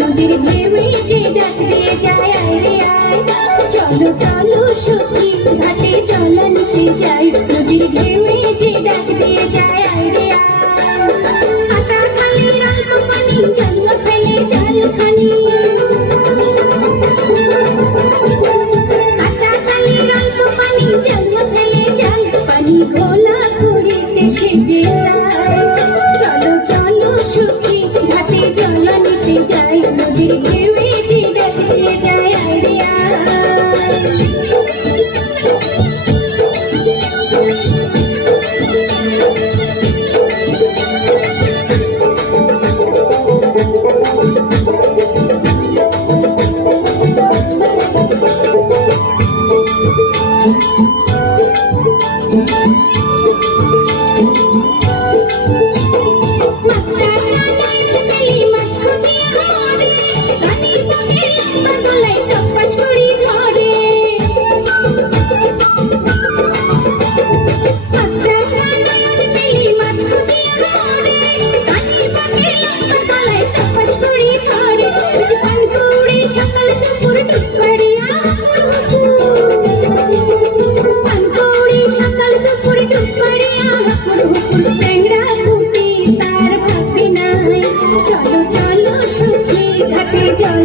নদীর ঢেউয়ে যে ডাক দিয়ে যায় আয় রে আয়, চলো চলো সখী ঘাটে জল নিতে যাই, নদীর ঢেউয়ে যে ডাক দিয়ে যায় আয় রে আয়। হাতা খালির অল্প পানি জল ফেলে জাল খানি, হাতা খালির অল্প পানি জল ফেলে জাল পানি ঘোলা করিতে সেজে যায়, চলো চলো সখী ঘাটে জল নিতে যাই, নদীর ঢেউয়ে যে ডাক দিয়ে যায় আয় রে আয়। চলো চলো সখী ঘাটে জল